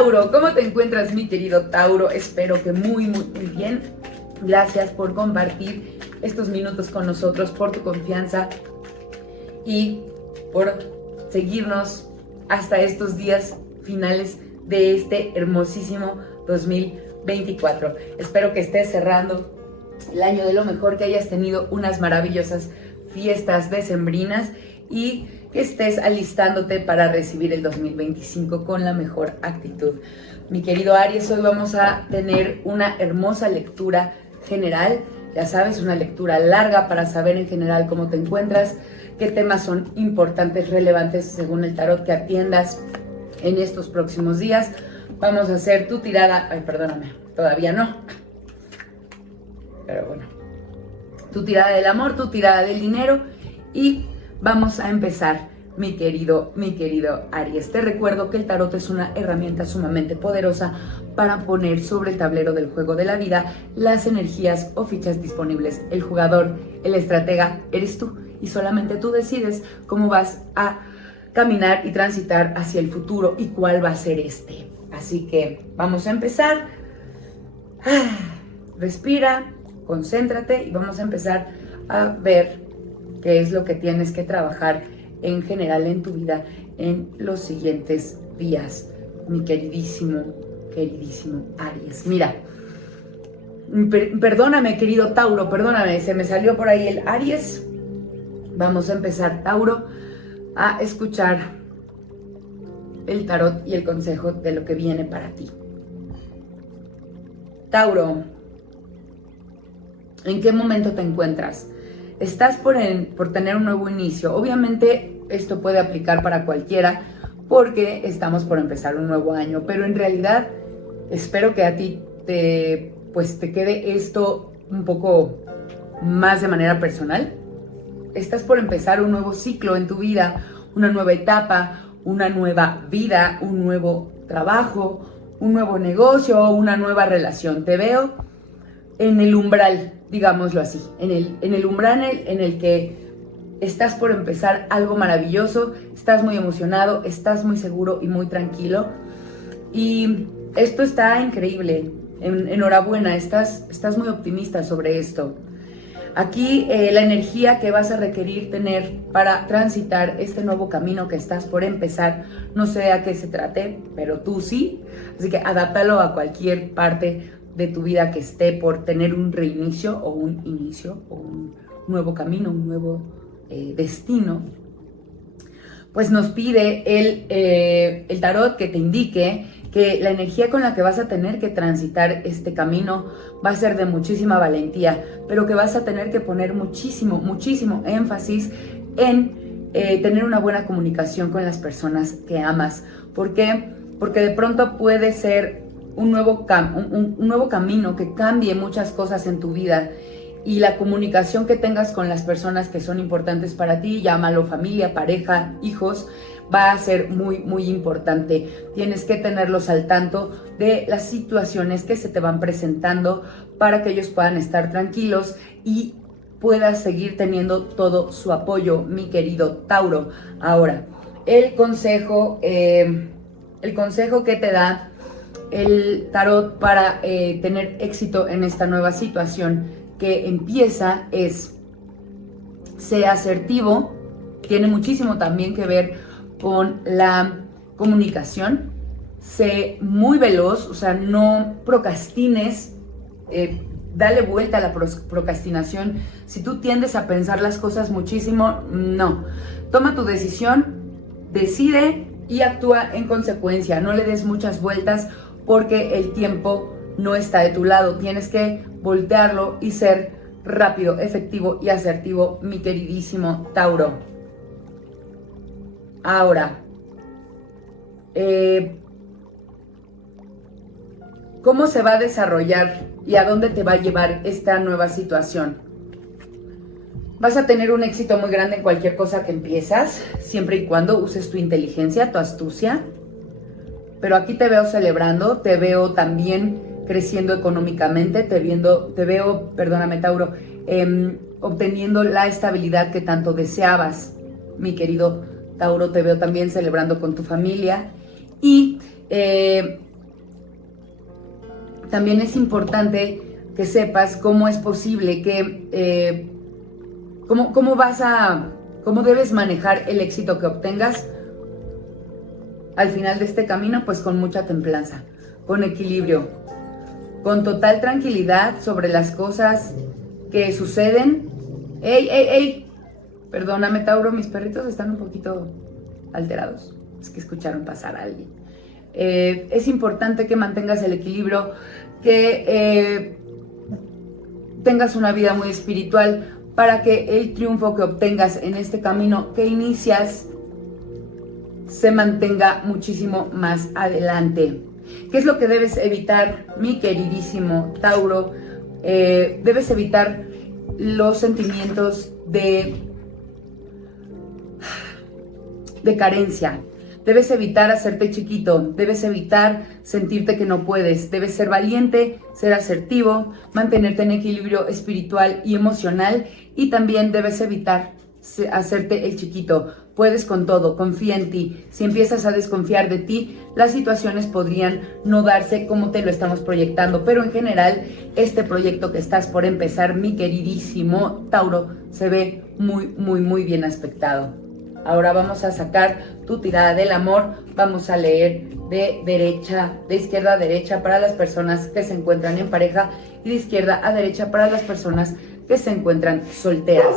Tauro, ¿cómo te encuentras, mi querido Tauro? Espero que muy bien. Gracias por compartir estos minutos con nosotros, por tu confianza y por seguirnos hasta estos días finales de este hermosísimo 2024. Espero que estés cerrando el año de lo mejor, que hayas tenido unas maravillosas fiestas decembrinas y que estés alistándote para recibir el 2025 con la mejor actitud. Mi querido Aries, hoy vamos a tener una hermosa lectura general, ya sabes, una lectura larga para saber en general cómo te encuentras, qué temas son importantes, relevantes según el tarot que atiendas en estos próximos días. Vamos a hacer tu tirada, perdóname, todavía no, pero bueno, tu tirada del amor, tu tirada del dinero y vamos a empezar, mi querido Aries. Te recuerdo que el tarot es una herramienta sumamente poderosa para poner sobre el tablero del juego de la vida las energías o fichas disponibles. El jugador, el estratega, eres tú y solamente tú decides cómo vas a caminar y transitar hacia el futuro y cuál va a ser este. Así que vamos a empezar. Respira, concéntrate y vamos a empezar a ver qué es lo que tienes que trabajar en general en tu vida en los siguientes días, mi queridísimo Aries. Mira, perdóname, querido Tauro, perdóname, se me salió por ahí el Aries. Vamos a empezar, Tauro, a escuchar el tarot y el consejo de lo que viene para ti. Tauro, ¿en qué momento te encuentras? Estás por tener un nuevo inicio. Obviamente esto puede aplicar para cualquiera porque estamos por empezar un nuevo año, pero en realidad espero que a ti te quede esto un poco más de manera personal. Estás por empezar un nuevo ciclo en tu vida, una nueva etapa, una nueva vida, un nuevo trabajo, un nuevo negocio, una nueva relación. Te veo en el umbral, digámoslo así, en el umbral en el que estás por empezar algo maravilloso, estás muy emocionado, estás muy seguro y muy tranquilo. Y esto está increíble, enhorabuena, estás muy optimista sobre esto. Aquí la energía que vas a requerir tener para transitar este nuevo camino que estás por empezar, no sé a qué se trate, pero tú sí, así que adáptalo a cualquier parte de tu vida que esté por tener un reinicio o un inicio o un nuevo camino, un nuevo destino. Pues nos pide el tarot que te indique que la energía con la que vas a tener que transitar este camino va a ser de muchísima valentía, pero que vas a tener que poner muchísimo énfasis en tener una buena comunicación con las personas que amas. ¿Por qué? Porque de pronto puede ser un nuevo camino que cambie muchas cosas en tu vida, y la comunicación que tengas con las personas que son importantes para ti, llámalo familia, pareja, hijos, va a ser muy importante. Tienes que tenerlos al tanto de las situaciones que se te van presentando para que ellos puedan estar tranquilos y puedas seguir teniendo todo su apoyo, mi querido Tauro. Ahora, el consejo que te da el tarot para tener éxito en esta nueva situación que empieza es: sé asertivo. Tiene muchísimo también que ver con la comunicación. Sé muy veloz, o sea, no procrastines, dale vuelta a la procrastinación. Si tú tiendes a pensar las cosas muchísimo, no. Toma tu decisión, decide y actúa en consecuencia. No le des muchas vueltas porque el tiempo no está de tu lado. Tienes que voltearlo y ser rápido, efectivo y asertivo, mi queridísimo Tauro. Ahora, ¿cómo se va a desarrollar y a dónde te va a llevar esta nueva situación? Vas a tener un éxito muy grande en cualquier cosa que empiezas, siempre y cuando uses tu inteligencia, tu astucia. Pero aquí te veo celebrando, te veo también creciendo económicamente, te veo, perdóname Tauro, obteniendo la estabilidad que tanto deseabas, mi querido Tauro. Te veo también celebrando con tu familia y también es importante que sepas cómo es posible que, cómo debes manejar el éxito que obtengas al final de este camino, pues con mucha templanza, con equilibrio, con total tranquilidad sobre las cosas que suceden. ¡Ey, ey, ey! Perdóname, Tauro, mis perritos están un poquito alterados. Es que escucharon pasar a alguien. Es importante que mantengas el equilibrio, que tengas una vida muy espiritual para que el triunfo que obtengas en este camino que inicias se mantenga muchísimo más adelante. ¿Qué es lo que debes evitar, mi queridísimo Tauro? Debes evitar los sentimientos de carencia. Debes evitar hacerte chiquito, debes evitar sentirte que no puedes, debes ser valiente, ser asertivo, mantenerte en equilibrio espiritual y emocional, y también debes evitar hacerte el chiquito. Puedes con todo, confía en ti. Si empiezas a desconfiar de ti, las situaciones podrían no darse como te lo estamos proyectando, pero en general este proyecto que estás por empezar, mi queridísimo Tauro, se ve muy, muy, muy bien aspectado. Ahora vamos a sacar tu tirada del amor. Vamos a leer de izquierda a derecha para las personas que se encuentran en pareja y de izquierda a derecha para las personas que se encuentran solteras.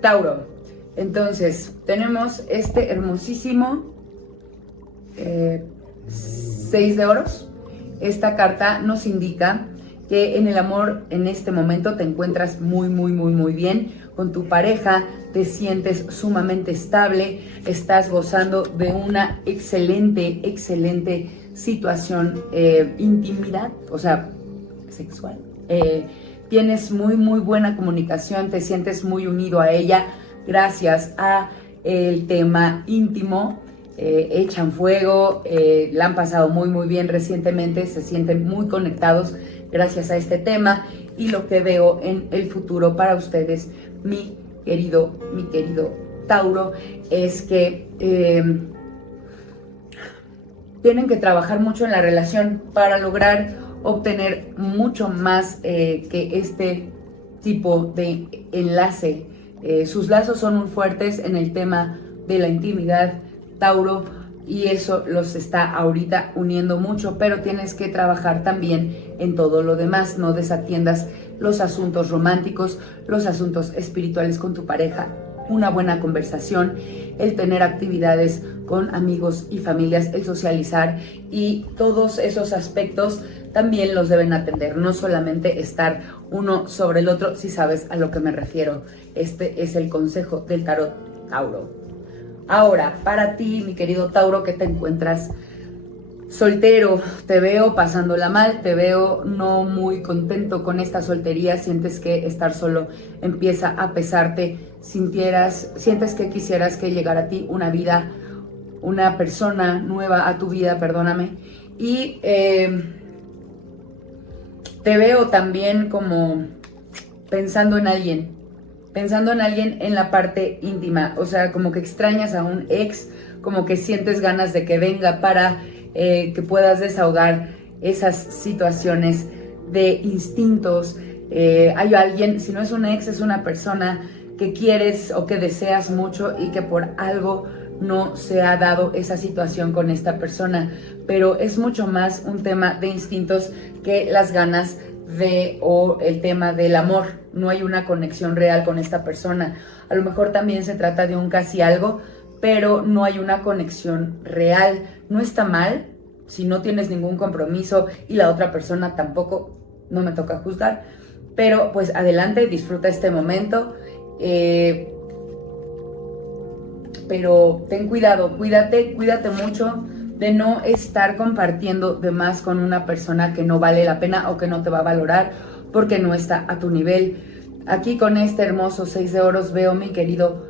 Tauro, entonces tenemos este hermosísimo 6 de oros. Esta carta nos indica que en el amor en este momento te encuentras muy, muy, muy, muy bien con tu pareja, te sientes sumamente estable, estás gozando de una excelente, excelente situación, intimidad, o sea, sexual. Tienes muy, muy buena comunicación, te sientes muy unido a ella gracias a el tema íntimo. Echan fuego, la han pasado muy, muy bien recientemente, se sienten muy conectados gracias a este tema, y lo que veo en el futuro para ustedes, mi querido Tauro, es que tienen que trabajar mucho en la relación para lograr obtener mucho más que este tipo de enlace. Sus lazos son muy fuertes en el tema de la intimidad, Tauro, y eso los está ahorita uniendo mucho, pero tienes que trabajar también en todo lo demás. No desatiendas los asuntos románticos, los asuntos espirituales con tu pareja, una buena conversación, el tener actividades con amigos y familias, el socializar, y todos esos aspectos también los deben atender, no solamente estar uno sobre el otro, si sabes a lo que me refiero. Este es el consejo del tarot, Tauro. Ahora, para ti, mi querido Tauro, que te encuentras soltero, te veo pasándola mal, te veo no muy contento con esta soltería, sientes que estar solo empieza a pesarte, sientes que quisieras que llegara a ti una persona nueva a tu vida, perdóname, y te veo también como pensando en alguien en la parte íntima, o sea, como que extrañas a un ex, como que sientes ganas de que venga para que puedas desahogar esas situaciones de instintos. Hay alguien, si no es un ex, es una persona que quieres o que deseas mucho y que por algo no se ha dado esa situación con esta persona, pero es mucho más un tema de instintos que las ganas o el tema del amor. No hay una conexión real con esta persona. A lo mejor también se trata de un casi algo, pero no hay una conexión real. No está mal si no tienes ningún compromiso y la otra persona tampoco, no me toca juzgar, pero pues adelante, disfruta este momento, pero ten cuidado, cuídate mucho de no estar compartiendo de más con una persona que no vale la pena o que no te va a valorar porque no está a tu nivel. Aquí con este hermoso 6 de oros veo, mi querido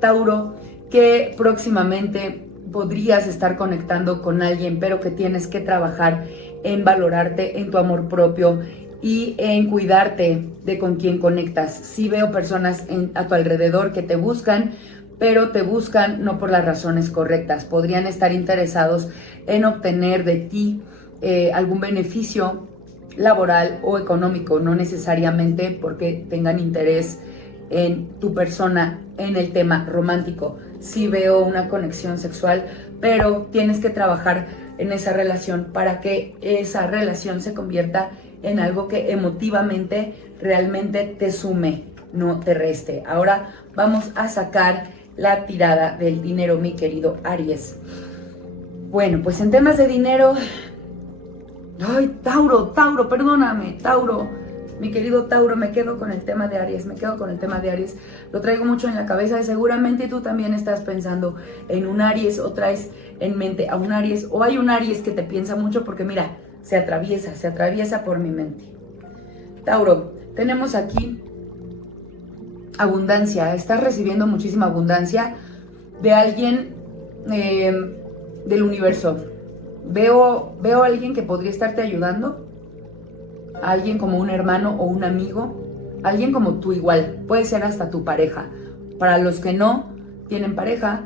Tauro, que próximamente podrías estar conectando con alguien, pero que tienes que trabajar en valorarte, en tu amor propio y en cuidarte de con quién conectas. Sí veo personas a tu alrededor que te buscan, pero te buscan no por las razones correctas. Podrían estar interesados en obtener de ti algún beneficio laboral o económico, no necesariamente porque tengan interés en tu persona en el tema romántico. Sí veo una conexión sexual, pero tienes que trabajar en esa relación para que esa relación se convierta en algo que emotivamente realmente te sume, no te reste. Ahora vamos a sacar la tirada del dinero, mi querido Aries. Bueno, pues en temas de dinero... Ay, Tauro, perdóname, Tauro. Mi querido Tauro, me quedo con el tema de Aries, Lo traigo mucho en la cabeza y seguramente tú también estás pensando en un Aries o traes en mente a un Aries o hay un Aries que te piensa mucho porque mira, se atraviesa por mi mente. Tauro, tenemos aquí abundancia, estás recibiendo muchísima abundancia de alguien del universo. Veo a alguien que podría estarte ayudando, alguien como un hermano o un amigo, alguien como tú igual, puede ser hasta tu pareja. Para los que no tienen pareja,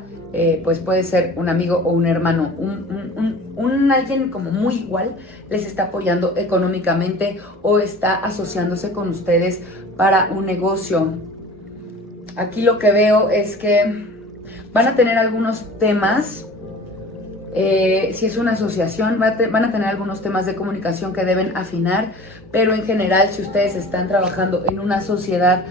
pues puede ser un amigo o un hermano, un alguien como muy igual les está apoyando económicamente o está asociándose con ustedes para un negocio. Aquí lo que veo es que van a tener algunos temas. Si es una asociación, van a tener algunos temas de comunicación que deben afinar, pero en general, si ustedes están trabajando en una sociedad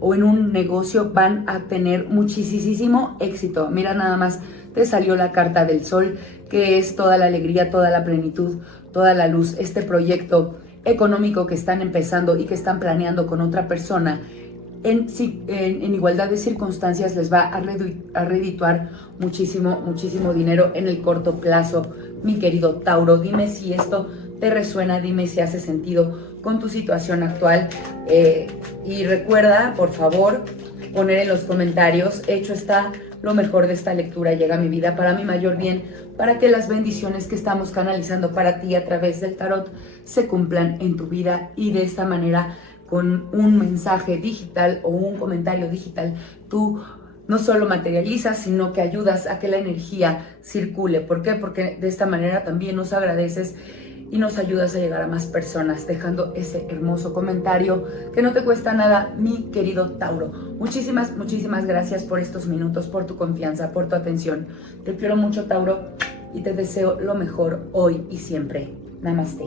o en un negocio, van a tener muchísimo éxito. Mira, nada más te salió la carta del sol, que es toda la alegría, toda la plenitud, toda la luz. Este proyecto económico que están empezando y que están planeando con otra persona, en igualdad de circunstancias les va a redituar muchísimo dinero en el corto plazo. Mi querido Tauro, dime si esto te resuena, dime si hace sentido con tu situación actual y recuerda, por favor, poner en los comentarios: hecho está, lo mejor de esta lectura llega a mi vida para mi mayor bien, para que las bendiciones que estamos canalizando para ti a través del tarot se cumplan en tu vida y de esta manera, con un mensaje digital o un comentario digital, tú no solo materializas, sino que ayudas a que la energía circule. ¿Por qué? Porque de esta manera también nos agradeces y nos ayudas a llegar a más personas, dejando ese hermoso comentario que no te cuesta nada, mi querido Tauro. Muchísimas gracias por estos minutos, por tu confianza, por tu atención. Te quiero mucho, Tauro, y te deseo lo mejor hoy y siempre. Namaste.